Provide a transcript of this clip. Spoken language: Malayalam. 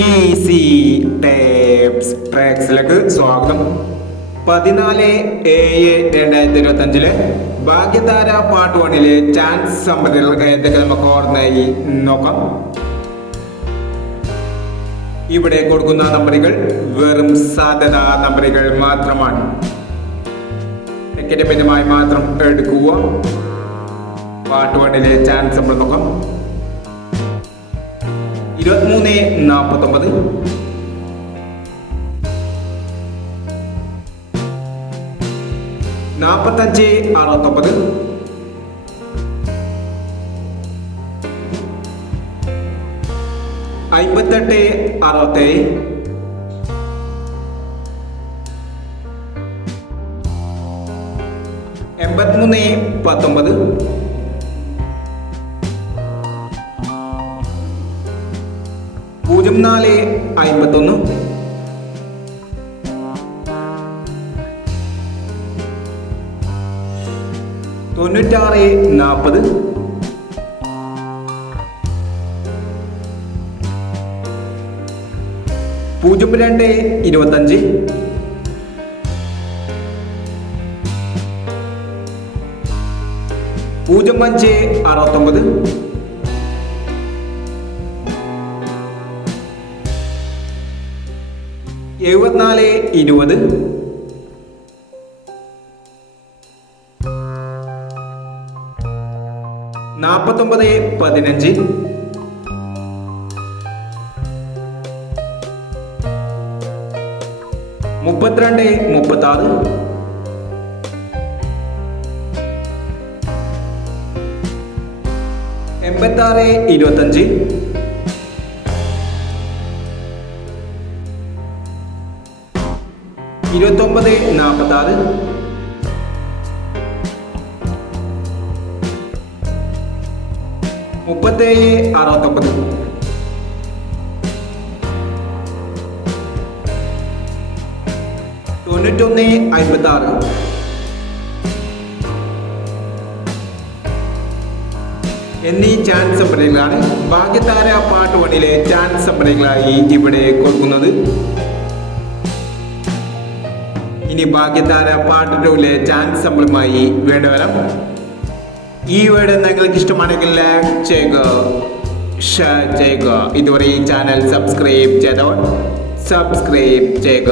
ഈസി ടേപ്സ് ട്രാക്സിലേക്ക് സ്വാഗതം. 14/7/2025 ഭാഗ്യധാര പാർട്ട് 1 ചാൻസ് സമ്പന്നകൾ ഏതൊക്കെ നമുക്ക് ഓർമ്മയായി നോക്കാം. ഇവിടെ കൊടുക്കുന്ന നമ്പറുകൾ വെറും സാധ്യതാ നമ്പറുകൾ മാത്രമാണ്. അക്കാഡമികമായി മാത്രം എടുക്കുക. പാർട്ട് 1 ചാൻസ് സമ്പന്ന നോക്കാം. 23-49, 45-69, 58-67, 83-19, 04-51, 96-40, 02-25, 05-69, 74-20, 49-15, 32-36, 86-25, 29-46, 37-69, 91-56, എന്നീ ചാൻസ് നമ്പറുകളാണ് ഭാഗ്യധാര പാർട്ട് 1 ചാൻസ് നമ്പറുകളായി ഇവിടെ കൊടുക്കുന്നത്. ഇനി ഭാഗ്യധാര പാർട്ട് 2 ചാൻസ് നമ്പറുമായി വീണ്ടും വരാം. ഈ വീഡിയോ നിങ്ങൾക്ക് ഇഷ്ടമാണെങ്കിൽ ലൈക്ക് ചെയ്യുക, ഷെയർ ചെയ്യുക. ഇതുവരെ ഈ ചാനൽ സബ്സ്ക്രൈബ് ചെയ്തവർ സബ്സ്ക്രൈബ് ചെയ്യുക.